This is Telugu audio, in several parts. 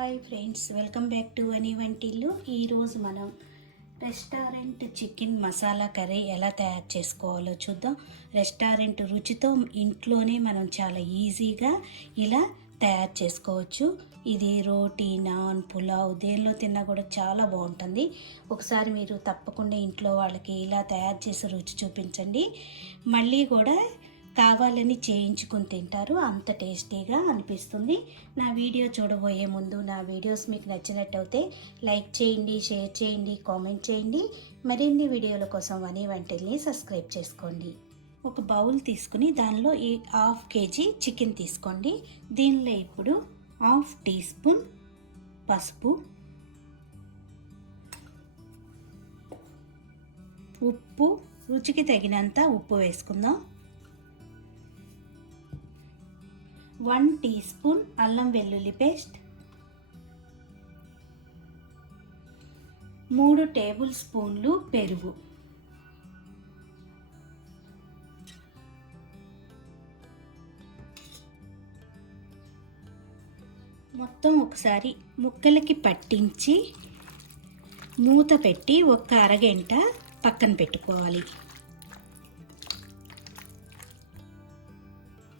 Hi friends, welcome back to Vani Vantillu. ఈరోజు మనం రెస్టారెంట్ చికెన్ మసాలా కర్రీ ఎలా తయారు చేసుకోవాలో చూద్దాం. రెస్టారెంట్ రుచితో ఇంట్లోనే మనం చాలా ఈజీగా ఇలా తయారు చేసుకోవచ్చు. ఇది రోటీ, నాన్, పులావ్ దేనిలో తిన్నా కూడా చాలా బాగుంటుంది. ఒకసారి మీరు తప్పకుండా ఇంట్లో వాళ్ళకి ఇలా తయారు చేసి రుచి చూపించండి. మళ్ళీ కూడా కావాలని చేయించుకొని తింటారు, అంత టేస్టీగా అనిపిస్తుంది. నా వీడియో చూడబోయే ముందు నా వీడియోస్ మీకు నచ్చినట్టయితే లైక్ చేయండి, షేర్ చేయండి, కామెంట్ చేయండి. మరిన్ని వీడియోల కోసం వని వంటిల్ని సబ్స్క్రైబ్ చేసుకోండి. ఒక బౌల్ తీసుకుని దానిలో ఈ 1/2 kg చికెన్ తీసుకోండి. దీనిలో ఇప్పుడు 1/2 టీ స్పూన్ పసుపు, ఉప్పు, రుచికి తగినంత ఉప్పు వేసుకుందాం. 1 టీ స్పూన్ అల్లం వెల్లుల్లి పేస్ట్, 3 టేబుల్ స్పూన్లు పెరుగు, మొత్తం ఒకసారి ముక్కలకి పట్టించి మూత పెట్టి ఒక అరగంట పక్కన పెట్టుకోవాలి.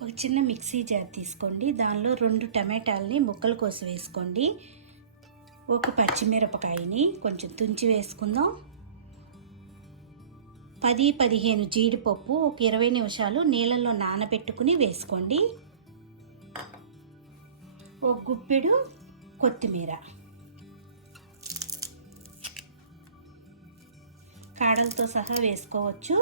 ఒక చిన్న మిక్సీ జార్ తీసుకోండి. దానిలో 2 టమాటాలని ముక్కలు కోసి వేసుకోండి. ఒక పచ్చిమిరపకాయని కొంచెం తుంచి వేసుకుందాం. 10-15 జీడిపప్పు ఒక 20 నిమిషాలు నీళ్ళల్లో నానబెట్టుకుని వేసుకోండి. ఒక గుప్పెడు కొత్తిమీర, కాడలతో సహా వేసుకోవచ్చు.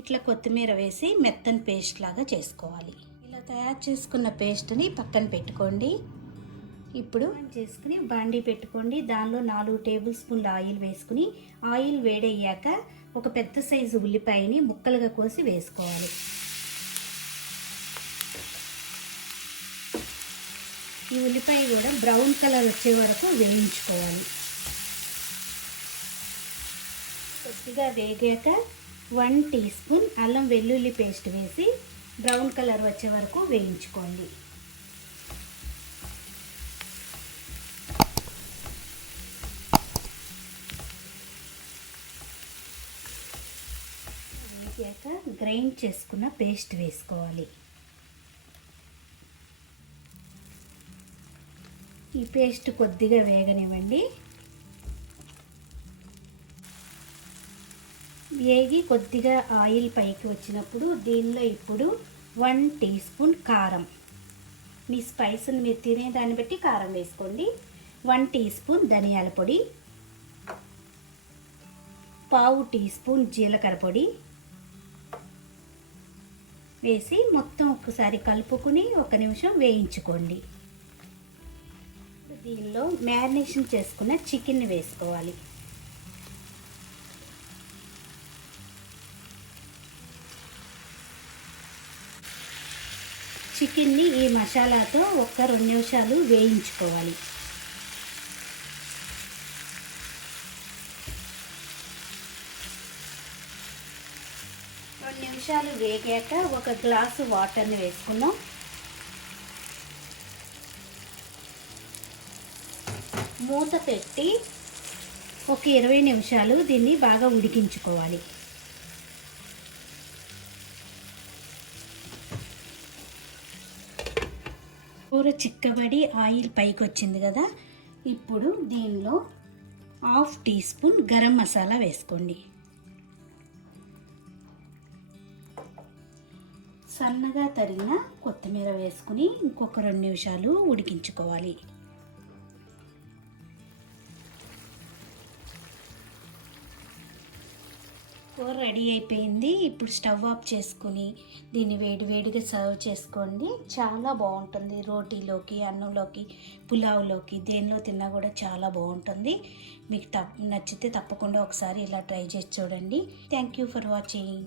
ఇట్లా కొత్తిమీర వేసి మెత్తని పేస్ట్ లాగా చేసుకోవాలి. ఇలా తయారు చేసుకున్న పేస్ట్ని పక్కన పెట్టుకోండి. ఇప్పుడు చేసుకుని బాండీ పెట్టుకోండి. దానిలో 4 టేబుల్ స్పూన్ల ఆయిల్ వేసుకుని ఆయిల్ వేడయ్యాక ఒక పెద్ద సైజు ఉల్లిపాయని ముక్కలుగా కోసి వేసుకోవాలి. ఈ ఉల్లిపాయ కూడా బ్రౌన్ కలర్ వచ్చే వరకు వేయించుకోవాలి. కొద్దిగా వేగాక 1 టీ స్పూన్ అల్లం వెల్లుల్లి పేస్ట్ వేసి బ్రౌన్ కలర్ వచ్చే వరకు వేయించుకోండి. వేగాక గ్రైండ్ చేసుకున్న పేస్ట్ వేసుకోవాలి. ఈ పేస్ట్ కొద్దిగా వేగనివ్వండి. వేగి కొద్దిగా ఆయిల్ పైకి వచ్చినప్పుడు దీనిలో ఇప్పుడు 1 టీ స్పూన్ కారం, మీ స్పైస్ని మీరు తినేదాన్ని బట్టి కారం వేసుకోండి. 1 టీ స్పూన్ ధనియాల పొడి, 1/2 టీ స్పూన్ జీలకర్ర పొడి వేసి మొత్తం ఒకసారి కలుపుకుని 1 నిమిషం వేయించుకోండి. దీనిలో మ్యారినేషన్ చేసుకున్న చికెన్ని వేసుకోవాలి. చికెన్ని ఈ మసాలాతో ఒక 2 నిమిషాలు వేయించుకోవాలి. 2 నిమిషాలు వేగాక ఒక గ్లాసు వాటర్ని వేసుకుందాం. మూత పెట్టి ఒక 20 నిమిషాలు దీన్ని బాగా ఉడికించుకోవాలి. కూర చిక్కబడి ఆయిల్ పైకి వచ్చింది కదా, ఇప్పుడు దీనిలో 1/2 టీ స్పూన్ గరం మసాలా వేసుకోండి. సన్నగా తరిగిన కొత్తిమీర వేసుకుని ఇంకొక 2 నిమిషాలు ఉడికించుకోవాలి. కూర రెడీ అయిపోయింది. ఇప్పుడు స్టవ్ ఆఫ్ చేసుకుని దీన్ని వేడివేడిగా సర్వ్ చేసుకోండి. చాలా బాగుంటుంది. రోటీలోకి, అన్నంలోకి, పులావ్లోకి దేనిలో తిన్నా కూడా చాలా బాగుంటుంది. మీకు నచ్చితే తప్పకుండా ఒకసారి ఇలా ట్రై చేసి చూడండి. Thank you for watching.